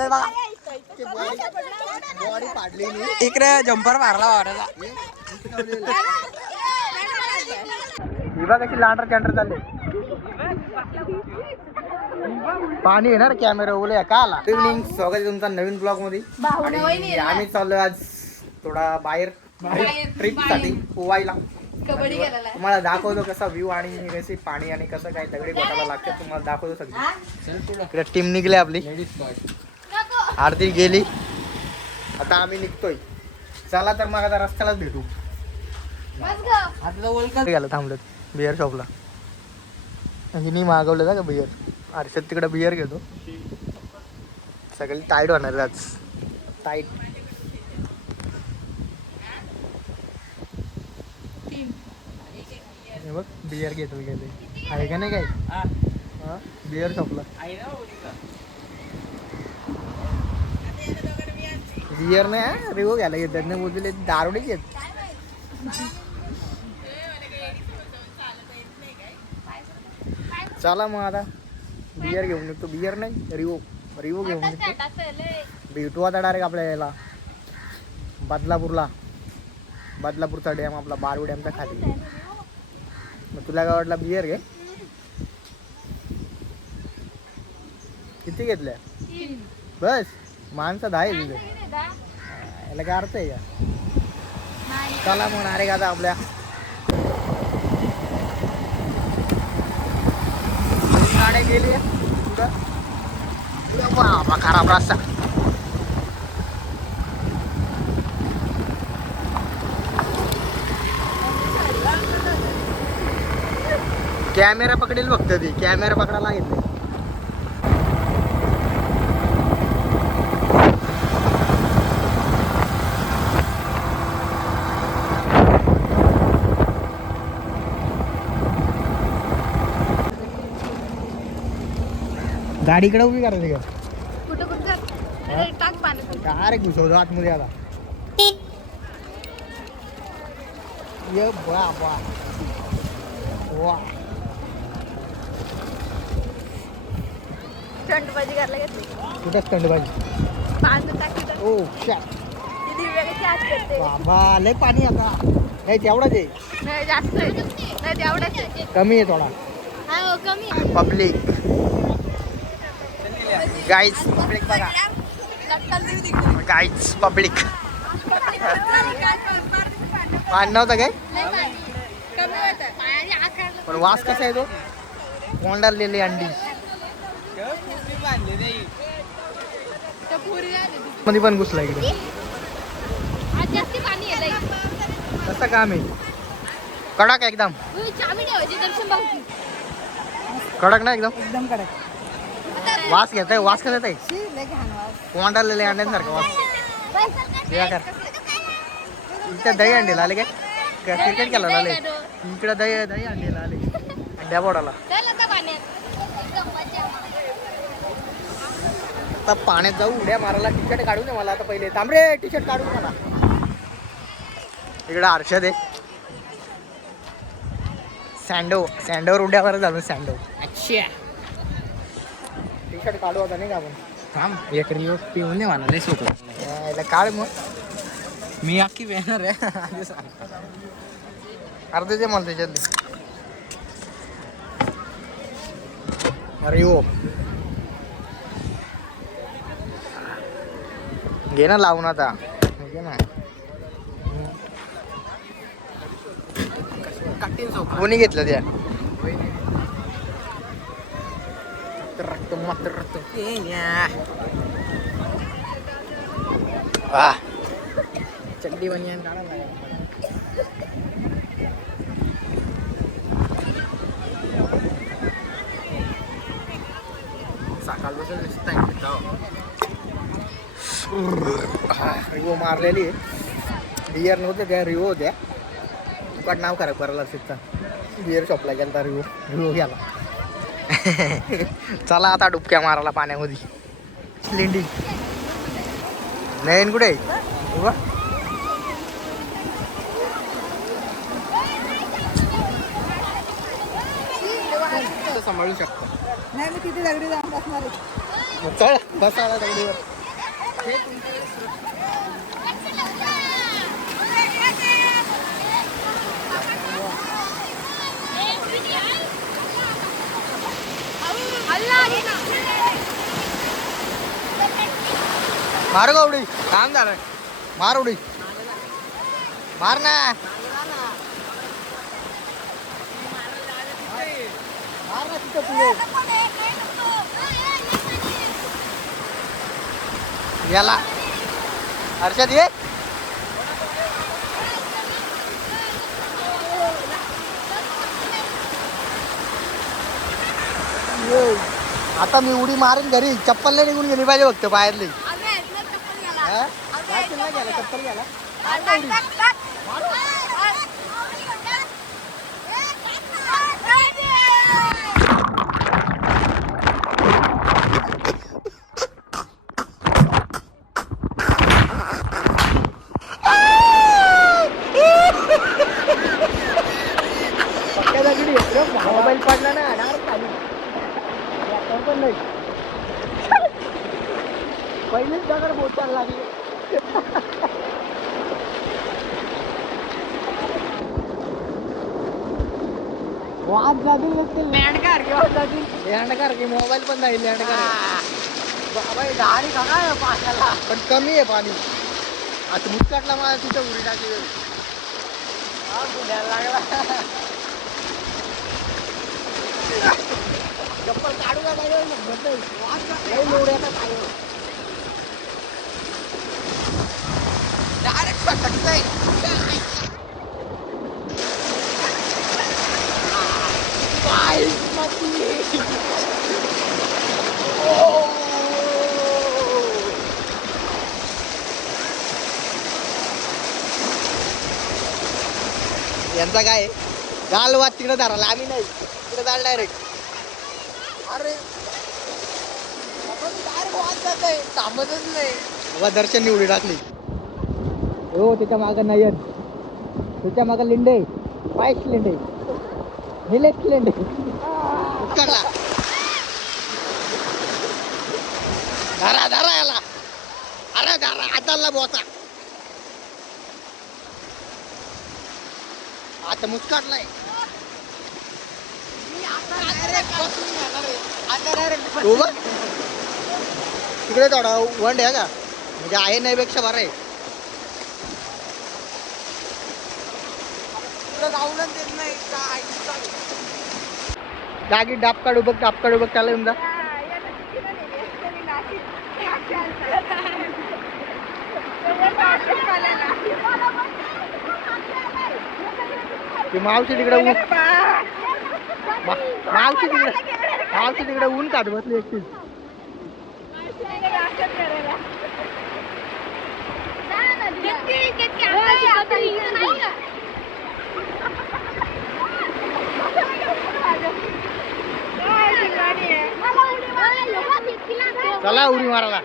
बसले बघा. इकडे जम्पर मारला वाटायचा. ही बघ कशी लांडर कॅन्डर चालले. पाणी येणार कॅमेरा ओले का आला. गुड इव्हनिंग, स्वागत आहे तुमचा नवीन ब्लॉग मध्ये. आणि आम्ही चाललोय आज थोडा बाहेर ट्रिप साठी पोवायला. तुम्हाला दाखवतो कसा व्ह्यू आणि कशी पाणी आणि कसं काय दगडी गोटाला लागते तुम्हाला दाखवतो सगळी. इकडे टीम निघली आपली, आरती गेली, आता आम्ही निघतोय. चला तर मग आता रस्त्यालाच भेटू. गेलं थांबलं बिअर शॉपला. मी मागवलं ना का बिअर. हर्षद तिकडे बिअर घेतो. सगळी टाईट होणार आज. टाईट बघ बिअर घेतो गेले आहे का नाही काय. हा बिअर शॉपला बिअर नाही रिवो घ्यायला घेतात नाही बोलले दारू नाही घेत. चला मग आता बिअर घेऊन निघतो. बिअर नाही रिवो घेऊन निघतो. भेटू आता डायरेक्ट आपल्या याला बदलापूरचा डॅम आपला बारू डॅमचा खाली. मग तुला काय वाटलं बिअर घे. किती घेतल्या बस माणसं 10 आहे तिथे. याला काय अर्थ आहे का. चला मग डायरेक्ट आता आपल्या गाड्या गेली बाबा खराब रस्ता. कॅमेरा पकडेल फक्त ती कॅमेरा पकडायला घेतले. गाडीकडे उभी करायची का काय रे घुसवतो आतमध्ये आता. ये बाबा वा स्टंटबाजी करायला घेतली. कुठं स्टंटबाजी. ओ शॅट बाबा लय पाणी आता. नाही तेवढाच आहे. नाही जास्त आहे. नाही तेवढाच आहे. कमी आहे थोडा. हा कमी आहे. पब्लिक गाईज पब्लिक बघा. गाईज पब्लिक पाणी नव्हतं काय पण वास कसा आहे तो कोंडारलेली अंडी मध्ये पण घुसला इकडे. कसं काम आहे कडक एकदम. कडक ना एकदम कडक. वास घेत आहे. वास कसा आहे कोंडारलेले अंड्यांसारखं वास. इथे दही अंडीला आले काय क्रिकेट खेळायला आले. इकडे दही अंडीला आले अंड्या बोडाला. आता पाण्यात जाऊ उड्या मारायला. टी शर्ट काढू नये मला आता पहिले. तांबरे टी शर्ट काढू मला. इकडे हर्षद आहे. सँडोवर उड्या मारत झालो. सँडो अच्छा टी शर्ट काढू आता नाही का आपण. थांब एक रिओ पिऊन नाही म्हणा लय सोपं. याला काढ मग. मी अख्खी बॅनर आहे अर्धे ते मला त्याच्यातले. अरे हो घे ना लावून आता. घे ना कोणी घेतलं त्या चड्डी बनियान काढा लागेल. सकाळ बसून रिवो मारलेली आहे. बियर नव्हतं त्या रिवो होत्या. तुकाट नाव खराब करायला शिकता. बियर शॉपला गेला रिवो घ्यायला. चला आता डुबक्या मारायला पाण्यामध्ये. लिंडी नयन कुठे सांभाळू शकतो. नाही मी तिथे दगडी जाऊन बसणार आहे. चढ बसायला दगडीवर. मार का उडी. काम झालं. मार उडी. मार ना. मार ना तिथं पुढे. याला हर्षद ये. आता मी उडी मारेन घरी. चप्पल नाही निघून गेली पाहिजे फक्त बाहेरली. चप्पल घ्याला. मोबाईल पडला ना डायरेक्ट खाली. पण नाही पहिलेच दगड बोटायला लागले. वाद जातील लँड की मोबाईल पण नाही लँड पाण्याला पण कमी आहे पाणी. आता मुसकाटला मला तिथं उडी टाकली. लागला. चप्पल काढू का डायरेक्ट पटकतंय. यांचा काय गाल वाद तिकडे धराला. आम्ही नाही तिकडे जाल डायरेक्ट. अरे थांबतच नाही. बाबा दर्शन उडी टाकली. हो त्याच्या मागं नयन. त्याच्या मागं लिंडे. वाईट लिंडे. निलेश लिंडे. उचकला. धरा धरा याला. अरे धरा हाताला बोचा. आता मुस्काटलाय. तिकडे थोडा वंड आहे का म्हणजे आहे नाही पेक्षा बरं आहे. जागी डाब काढू बघ त्याला येऊन जा. मावशी तिकडे मावशी तिकडे ऊन काढ बसली एकटीच. चला उडी मारायला.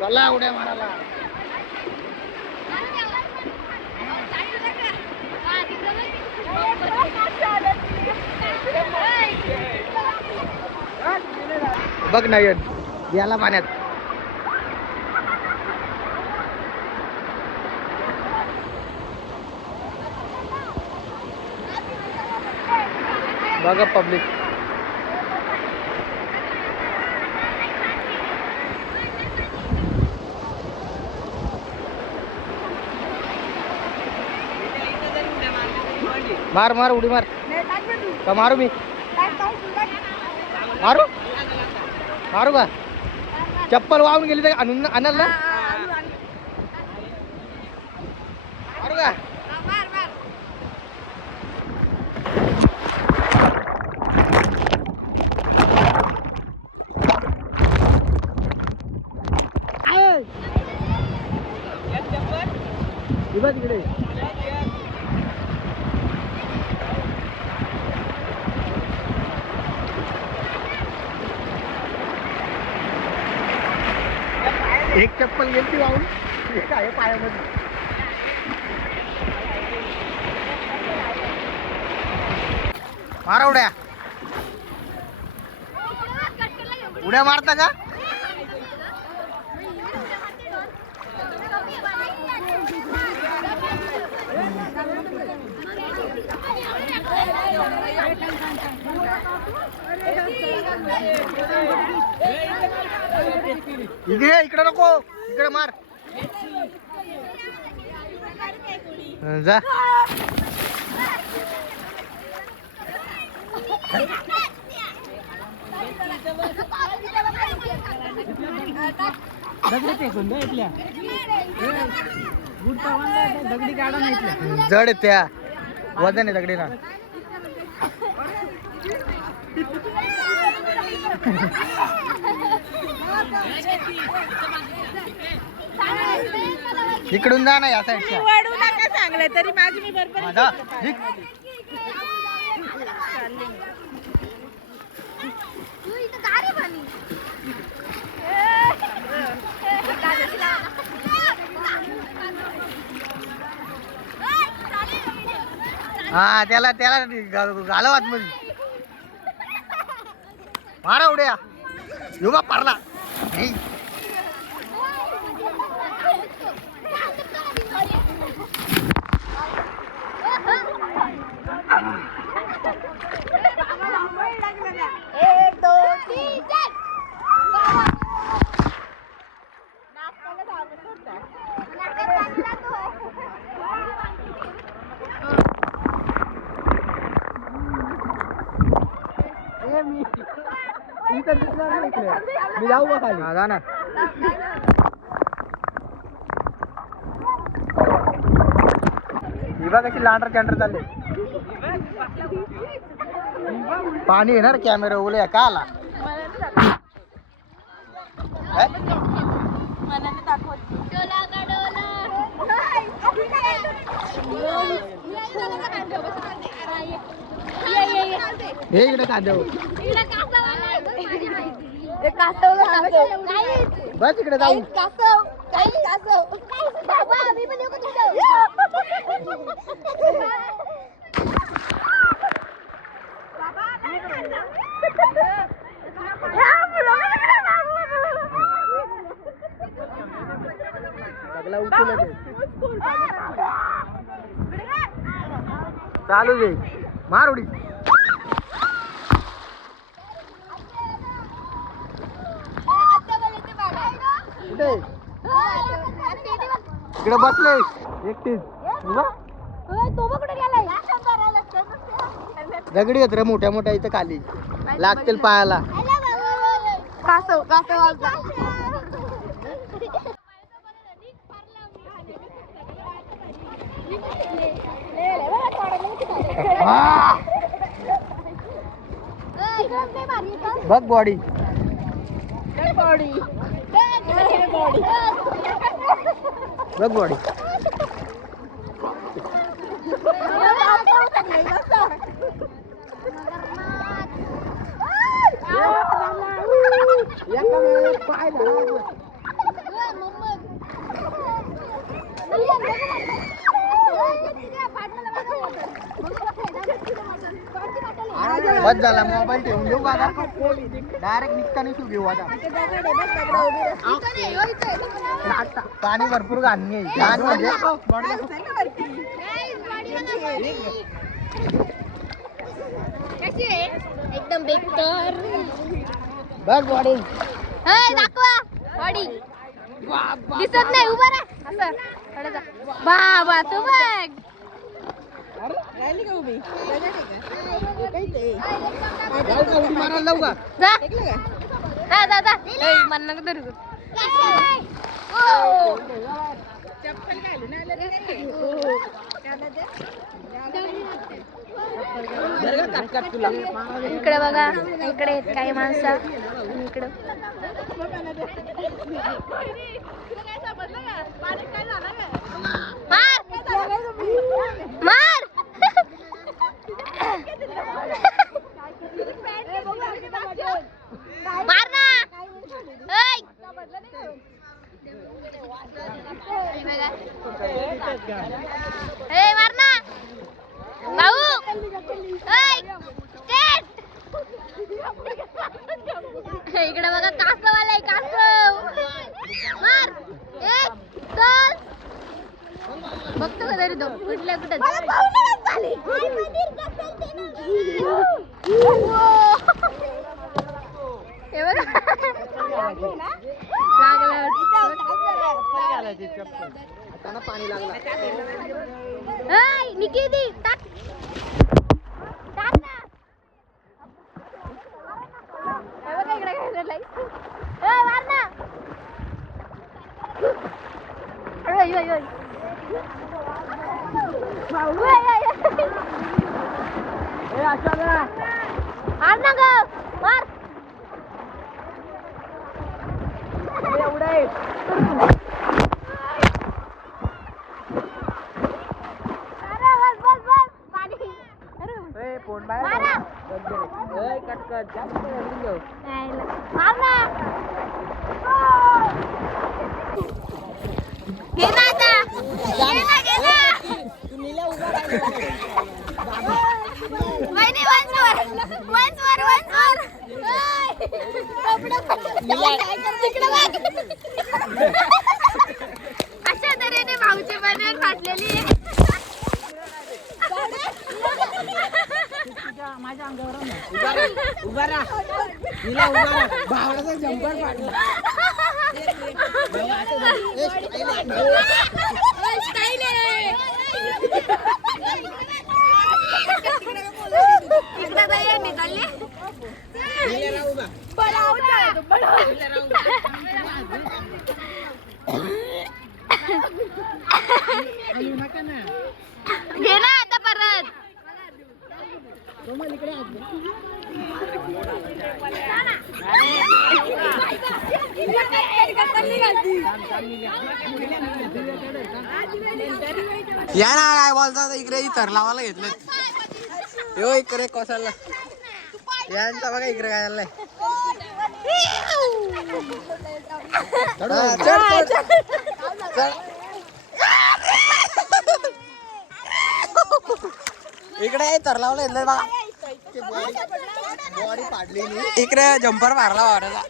चला उड्या मारायला. बघ नयन याला पाण्यात. बघा पब्लिक. मार मार उडी मार. का मारू मी. मारू मारू का. चप्पल वाहून गेली तर आणून आणाल ना. मारू का. तिकडे एक चप्पल गेली वाहून. एक आहे पायामध्ये. मारा उड्या. उड्या मारता का? इकडे नको, इकडे मार जा. दगडी काढा नाही इथल्या. जड आहे त्या, वजन आहे दगडी ना. इकडून जा ना या साईडच्या. वाढू नका चांगलं तरी माझी मी बरोबर माझा हा त्याला घालव आतमध्ये. मारा उड्या. योगा पारला नाही. मी जाऊ का खाली? जा ना. ही कशी लांडर कॅन्डर चालले. पाणी येणार कॅमेरा ओले का आला. हे इकडे कांदे बस इकडे जाऊ. चालू दे. मार उडी. इकडे बसले एकटीच. दगडी येत रे मोठ्या मोठ्या इथं खाली लागतील पायाला. बघ बॉडी बघ बॉडी. बस झाला. मोबाईल ठेवून देऊ का? डायरेक्ट निघताना शिव घेऊ आता. पाणी भरपूर घाण म्हणजे एकदम बेकार. बघ बॉडी. दाखवा बॉडी. दिसत नाही. उभा राहा असं. बाबा तू बघ. मारायला लावू का? मन नका धरू. इकडे बघा. इकडे आहेत काही माणसं. इकडं मार मार ना. मार ना भाऊ. इकडे बघा. कुठल्या कुठं हे बघा पाणी लागलं. निकिती टाक टाक ना. हे बघा इकडे काय झालंय. मार ना. ओय ओय ओय. मार ना ग मार. अशा तऱ्हेने भाऊची बनवून फाटलेली भावनाचा जंपर पाडला. घे ना आता परत. या ना काय बोलतात इकडे इतर लावायला घेतलं. यो इकडे कोसाला यांचा बघा इकडे काय झालंय. इकडे तर लावलं घेतलं बघा. बॉडी पाडली नाही. इकडे जंपर मारला वाटायचा.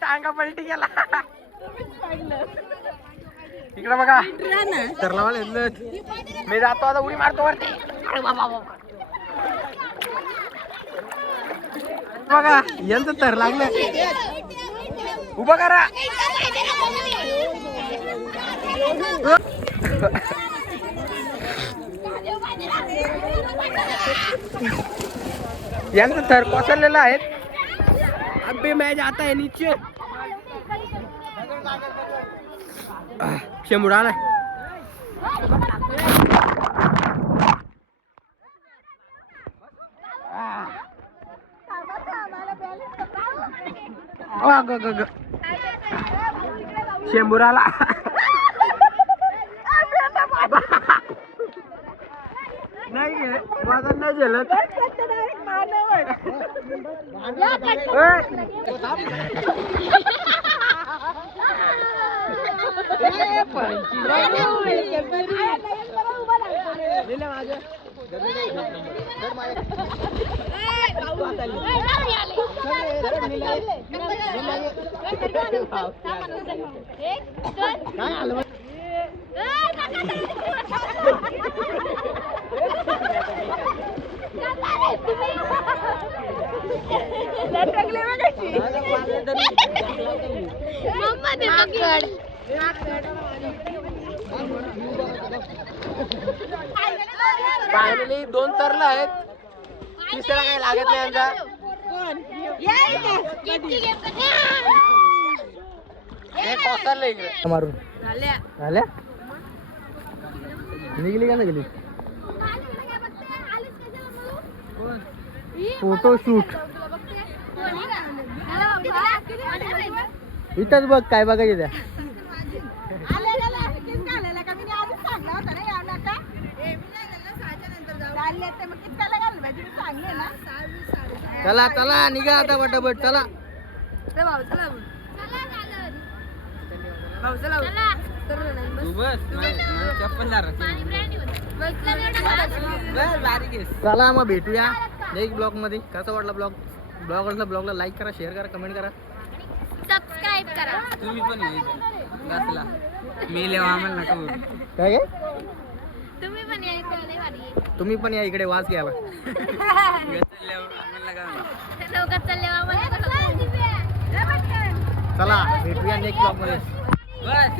टांगा पलटी गेला. इकडे बघा तर लावायला घेतलं. मी जातो आता उडी मारतो वरती. अरे बाबा बघा यांचं तर लागलं. उभं करा. यांचं थर कोसळलेलं आहे. अभी मैं जाता है नीचे. शेंबुडा ना शेंबुराला नाही गे वजन नाही झेलत. फायनली 2 तरला आहेत. तिसरा काही लागत नाही यांचा. कोसळलं इकडे मारून. झाल्या निघली का ना गेली. फोटोशूट इथंच बघ काय बघायचं त्या. चला चला निघा आता पटापट चला. भाऊ चला तू बस चप्पल चला मग भेटूया नेक्स्ट ब्लॉग मध्ये. कसा वाटला ब्लॉग? ब्लॉगला लाईक करा, शेअर करा, कमेंट करा. सबस्क्राईब करा. तुम्ही पण घातला मी लेवा आम्हाला नका बोलू. काय तुम्ही पण या इकडे लय भारी आहे. तुम्ही पण या इकडे वास घ्यायला. लवकर चालले आम्हाला. चला भेटूया नेक्स्ट ब्लॉग मध्ये. बस